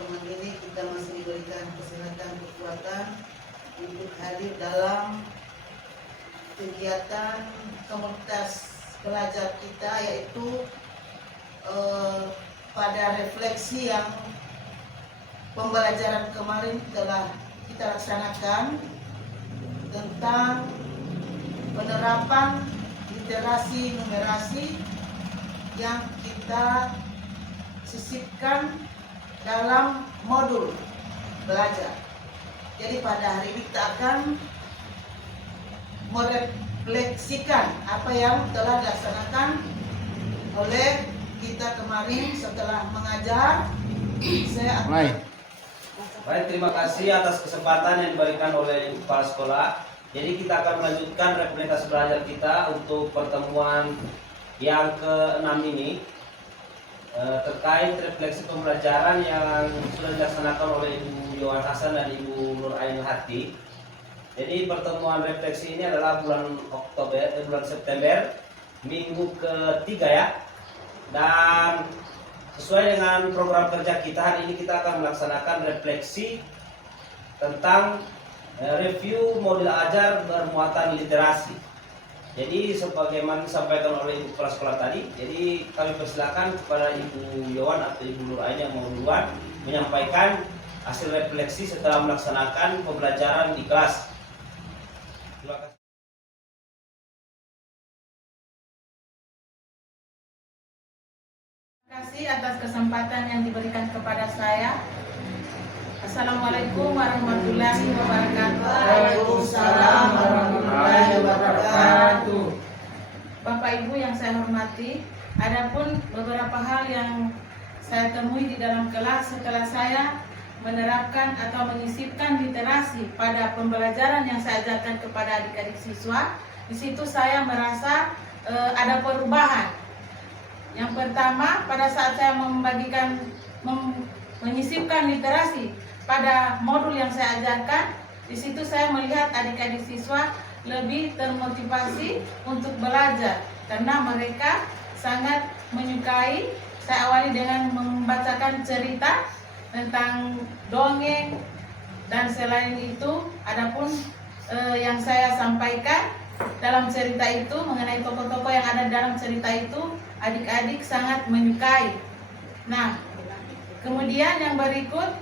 pertemuan ini kita masih diberikan kesehatan, kekuatan untuk hadir dalam kegiatan komunitas belajar kita, yaitu pada refleksi yang pembelajaran kemarin telah kita laksanakan tentang penerapan literasi numerasi yang kita sisipkan dalam modul belajar. Jadi pada hari ini kita akan merefleksikan apa yang telah dilaksanakan oleh kita kemarin setelah mengajar. Saya akan Baik, terima kasih atas kesempatan yang diberikan oleh kepala sekolah. Jadi kita akan melanjutkan refleksi belajar kita untuk pertemuan yang ke-6 ini terkait refleksi pembelajaran yang sudah dilaksanakan oleh Ibu Yohan Hasan dan Ibu Nur Ainul Hati. Jadi pertemuan refleksi ini adalah bulan September, minggu ketiga ya. Dan sesuai dengan program kerja kita, hari ini kita akan melaksanakan refleksi tentang review modul ajar bermuatan literasi. Jadi sebagaimana disampaikan oleh Ibu Kepala Sekolah tadi, jadi kami persilakan kepada Ibu Yohan atau Ibu Nur Ain yang mau duluan menyampaikan hasil refleksi setelah melaksanakan pembelajaran di kelas. Terima kasih. Terima kasih atas kesempatan yang diberikan kepada saya. Assalamualaikum warahmatullahi wabarakatuh. Waalaikumsalam warahmatullahi wabarakatuh. Bapak Ibu yang saya hormati, adapun beberapa hal yang saya temui di dalam kelas setelah saya menerapkan atau menyisipkan literasi pada pembelajaran yang saya ajarkan kepada adik-adik siswa, di situ saya merasa ada perubahan. Yang pertama, pada saat saya menyisipkan literasi pada modul yang saya ajarkan, di situ saya melihat adik-adik siswa lebih termotivasi untuk belajar karena mereka sangat menyukai. Saya awali dengan membacakan cerita tentang dongeng, dan selain itu adapun yang saya sampaikan dalam cerita itu mengenai tokoh-tokoh yang ada dalam cerita itu, adik-adik sangat menyukai. Nah, kemudian yang berikut,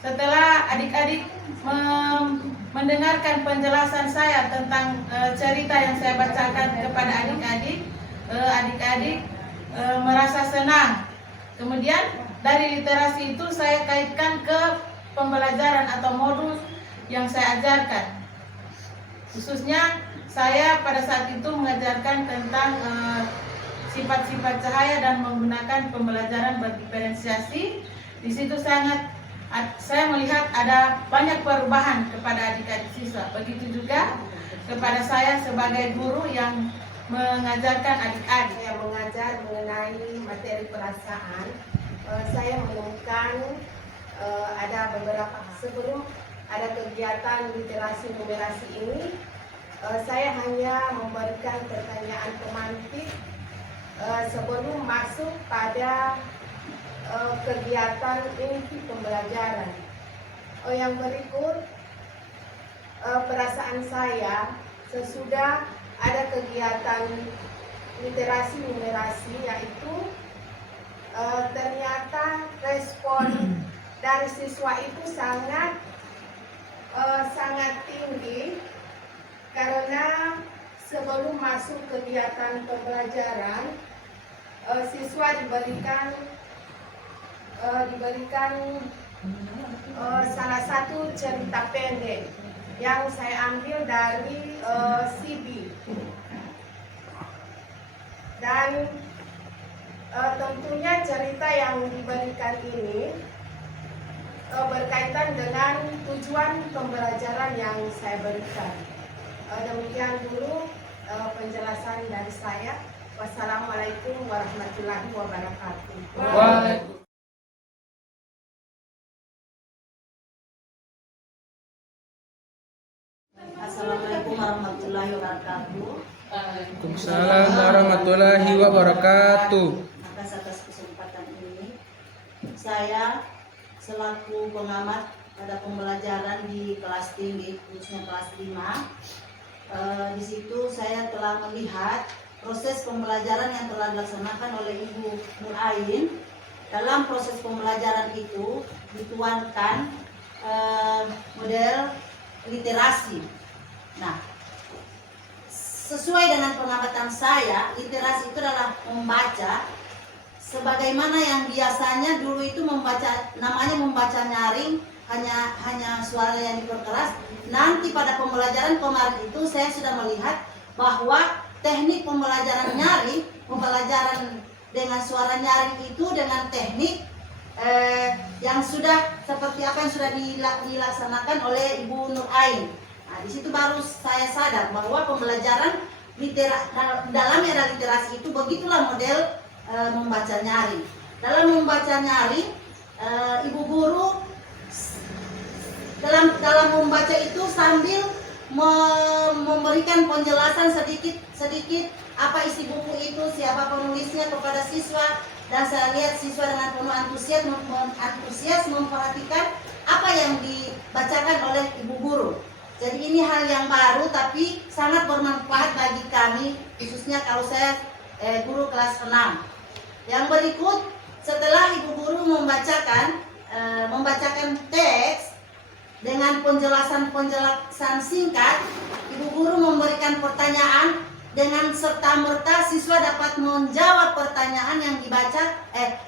setelah adik-adik mendengarkan penjelasan saya tentang cerita yang saya bacakan kepada adik-adik, adik-adik merasa senang. Kemudian dari literasi itu saya kaitkan ke pembelajaran atau modul yang saya ajarkan. Khususnya saya pada saat itu mengajarkan tentang sifat-sifat cahaya dan menggunakan pembelajaran berdiferensiasi. Di situ saya melihat ada banyak perubahan kepada adik-adik siswa. Begitu juga kepada saya sebagai guru yang mengajarkan adik-adik. Saya mengajar mengenai materi perasaan. Saya menemukan ada beberapa, sebelum ada kegiatan literasi numerasi ini, saya hanya memberikan pertanyaan pemantik sebelum masuk pada kegiatan inti pembelajaran. Yang berikut, perasaan saya sesudah ada kegiatan literasi numerasi, yaitu ternyata respon dari siswa itu sangat tinggi, karena sebelum masuk kegiatan pembelajaran siswa diberikan salah satu cerita pendek yang saya ambil dari CB, dan tentunya cerita yang diberikan ini berkaitan dengan tujuan pembelajaran yang saya berikan. Demikian dulu penjelasan dari saya. Wassalamualaikum warahmatullahi wabarakatuh. Assalamualaikum warahmatullahi wabarakatuh. Waalaikumsalam warahmatullahi wabarakatuh. Atas kesempatan ini, saya selaku pengamat pada pembelajaran di kelas tinggi, khususnya kelas 5. Di situ saya telah melihat proses pembelajaran yang telah dilaksanakan oleh Ibu Nur Ain. Dalam proses pembelajaran itu dituangkan model literasi. Nah, sesuai dengan pengamatan saya, literasi itu adalah membaca sebagaimana yang biasanya dulu itu membaca, namanya membaca nyaring, hanya suara yang diperkeras. Nanti pada pembelajaran kemarin itu saya sudah melihat bahwa teknik pembelajaran nyaring, pembelajaran dengan suara nyaring itu dengan teknik yang sudah seperti apa yang sudah dilaksanakan oleh Ibu Nur Ain. Nah, di situ baru saya sadar bahwa pembelajaran dalam era literasi itu begitulah model membaca nyaring. Dalam membaca nyaring, ibu guru dalam membaca itu sambil memberikan penjelasan sedikit apa isi buku itu, siapa penulisnya kepada siswa, dan saya lihat siswa dengan penuh antusias memperhatikan apa yang dibacakan oleh ibu guru. Jadi ini hal yang baru tapi sangat bermanfaat bagi kami, khususnya kalau saya guru kelas 6. Yang berikut, setelah ibu guru membacakan teks dengan penjelasan singkat, ibu guru memberikan pertanyaan dengan serta-merta siswa dapat menjawab pertanyaan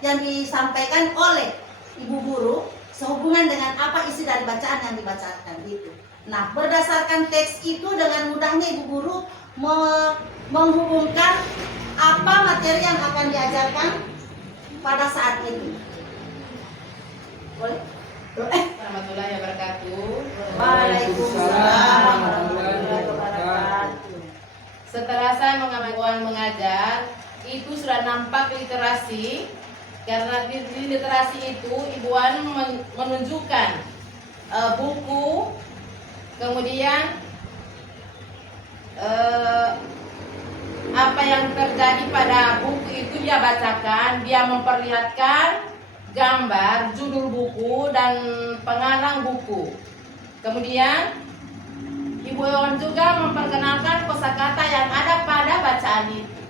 yang disampaikan oleh ibu guru sehubungan dengan apa isi dari bacaan yang dibacakan itu. Nah, berdasarkan teks itu dengan mudahnya ibu guru menghubungkan apa materi yang akan diajarkan pada saat itu. Boleh? Warahmatullahi wabarakatuh. Waalaikumsalam warahmatullahi wabarakatuh. Setelah saya mengajar, itu sudah nampak literasi. Karena di literasi itu Ibu An menunjukkan buku, kemudian apa yang terjadi pada buku itu dia bacakan, dia memperlihatkan gambar, judul buku dan pengarang buku. Kemudian Ibu An juga memperkenalkan kosakata yang ada pada bacaan itu.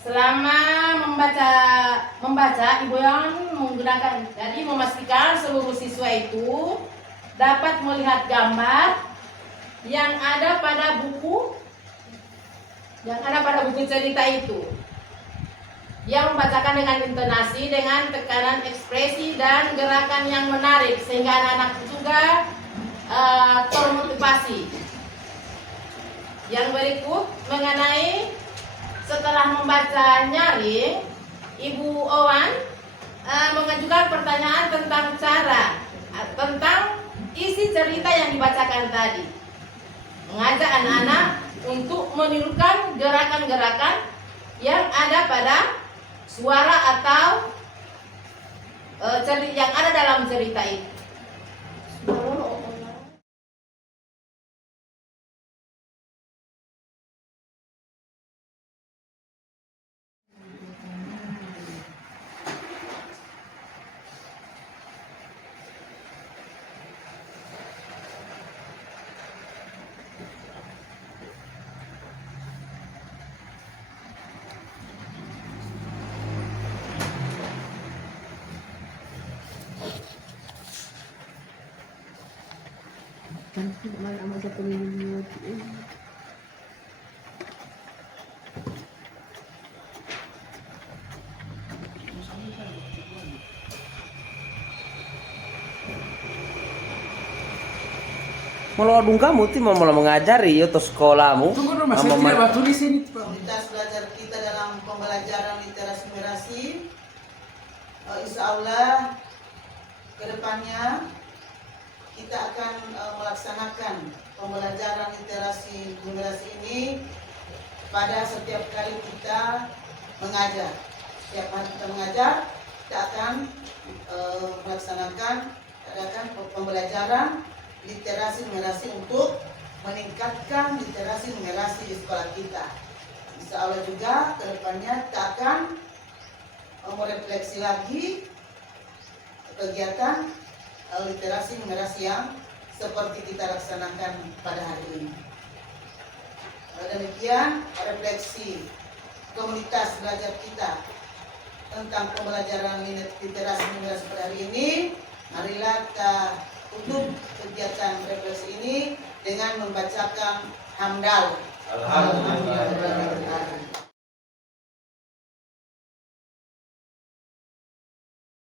Selama membaca Ibu An menggunakan, jadi memastikan seluruh siswa itu dapat melihat gambar yang ada pada buku cerita itu. Yang membacakan dengan intonasi, dengan tekanan ekspresi dan gerakan yang menarik sehingga anak-anak juga termotivasi. Yang berikut mengenai setelah membaca nyaring, Ibu Owan mengajukan pertanyaan tentang isi cerita yang dibacakan tadi. Mengajak anak-anak untuk menirukan gerakan-gerakan yang ada pada suara atau yang ada dalam cerita itu. Kalau adung kamu ti mau mengajari atau sekolahmu. Tunggu dulu mas, saya tidak waktu di sini. Kualitas belajar kita dalam pembelajaran literasi numerasi, insya Allah kedepannya kita akan melaksanakan pembelajaran literasi numerasi ini pada setiap kali kita mengajar. Setiap kali kita mengajar, kita akan melaksanakan pembelajaran literasi numerasi untuk meningkatkan literasi numerasi di sekolah kita. Insya Allah juga kedepannya kita akan merefleksi lagi kegiatan literasi numerasi yang seperti kita laksanakan pada hari ini. Demikian refleksi komunitas belajar kita tentang pembelajaran literasi numerasi pada hari ini. Marilah kita tutup kegiatan refleksi ini dengan membacakan hamdal. Alhamdulillah.